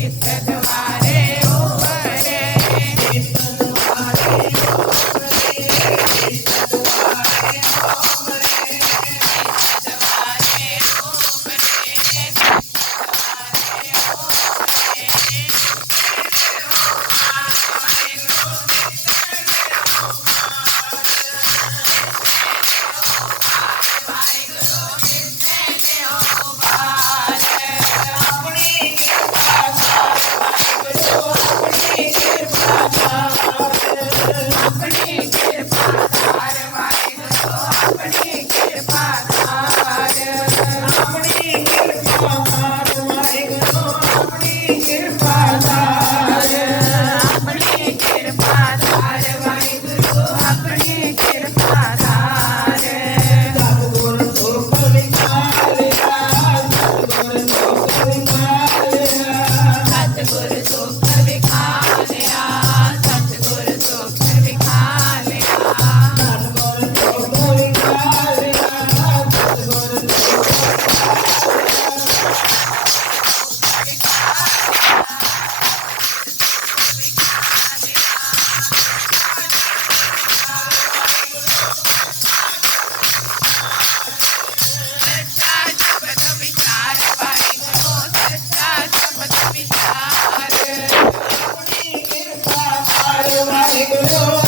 It's like the